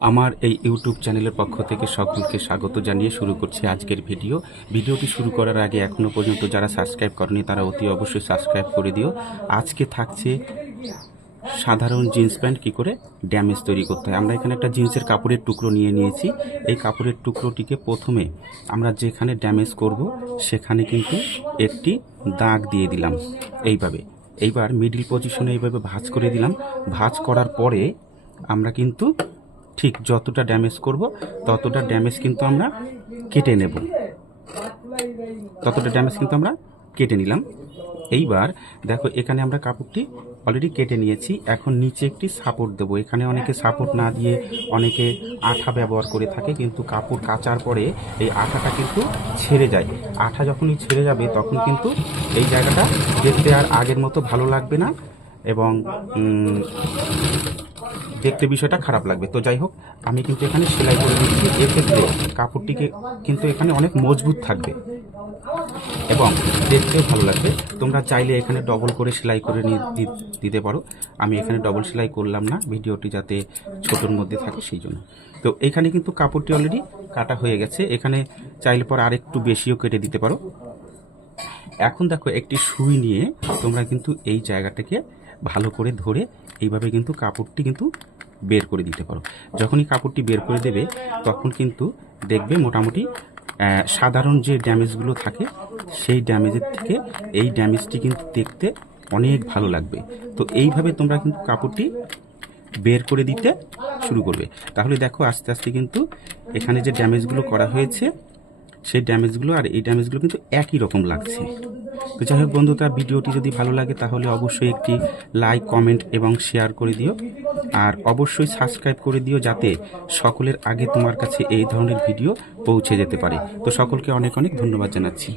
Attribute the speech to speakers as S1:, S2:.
S1: আমার এই ইউটিউব চ্যানেলের পক্ষ থেকে সকলকে স্বাগত জানিয়ে শুরু করছি আজকের ভিডিও। ভিডিওটি শুরু করার আগে এখনও পর্যন্ত যারা সাবস্ক্রাইব করেনি, তারা অতি অবশ্যই সাবস্ক্রাইব করে দিও। আজকে থাকছে সাধারণ জিন্স প্যান্ট কী করে? ড্যামেজ তৈরি করতে হয়। আমরা এখানে একটা জিন্সের কাপড়ের টুকরো নিয়ে নিয়েছি। এই কাপড়ের টুকরোটিকে প্রথমে আমরা যেখানে ড্যামেজ করব, সেখানে কিন্তু একটি দাগ দিয়ে দিলাম এইভাবে। এইবার মিডিল পজিশনে এইভাবে ভাঁজ করে দিলাম। ভাঁজ করার পরে আমরা কিন্তু ঠিক যতটা ড্যামেজ করব, ততটা ড্যামেজ কিন্তু আমরা কেটে নেব। ততটা ড্যামেজ কিন্তু আমরা কেটে নিলাম। এইবার দেখো, এখানে আমরা কাপড়টি অলরেডি কেটে নিয়েছি। এখন নিচে একটি সাপোর্ট দেবো। এখানে অনেকে সাপোর্ট না দিয়ে অনেকে আঠা ব্যবহার করে থাকে, কিন্তু কাপড় কাচার পরে এই আঠাটা কিন্তু ছেড়ে যায়। আঠা যখনই ছেড়ে যাবে, তখন কিন্তু এই জায়গাটা দেখতে আর আগের মতো ভালো লাগবে না। এবং দেখতে বিষয়টা খারাপ লাগবে। তো যাই হোক, আমি কিন্তু এখানে সেলাই করে দিচ্ছি। এক্ষেত্রে কাপড়টিকে কিন্তু এখানে অনেক মজবুত থাকবে এবং দেখতেও ভালো লাগবে। তোমরা চাইলে এখানে ডবল করে সেলাই করে দিতে পারো। আমি এখানে ডবল সেলাই করলাম না। ভিডিওটি যাতে ছোটোর মধ্যে থাকে সেই জন্য। তো এখানে কিন্তু কাপড়টি অলরেডি কাটা হয়ে গেছে। এখানে চাইলে পর আর একটু বেশিও কেটে দিতে পারো। এখন দেখো, একটি সুই নিয়ে তোমরা কিন্তু এই জায়গাটাকে ভালো করে ধরে এইভাবে কিন্তু কাপড়টি কিন্তু বের করে দিতে পারো। যখনই কাপড়টি বের করে দেবে, তখন কিন্তু দেখবে মোটামুটি সাধারণ যে ড্যামেজগুলো থাকে, সেই ড্যামেজের থেকে এই ড্যামেজটি কিন্তু দেখতে অনেক ভালো লাগবে। তো এইভাবে তোমরা কিন্তু কাপড়টি বের করে দিতে শুরু করবে। তাহলে দেখো আস্তে আস্তে কিন্তু এখানে যে ড্যামেজগুলো করা হয়েছে, সেই ড্যামেজগুলো আর এই ড্যামেজগুলো কিন্তু একই রকম লাগছে। তো যাই হোক বন্ধুরা, ভিডিওটি যদি ভালো লাগে তাহলে অবশ্যই একটি লাইক কমেন্ট এবং শেয়ার করে দিও। আর অবশ্যই সাবস্ক্রাইব করে দিও যাতে সকলের আগে তোমার কাছে এই ধরনের ভিডিও পৌঁছে যেতে পারে। তো সকলকে অনেক অনেক ধন্যবাদ জানাচ্ছি।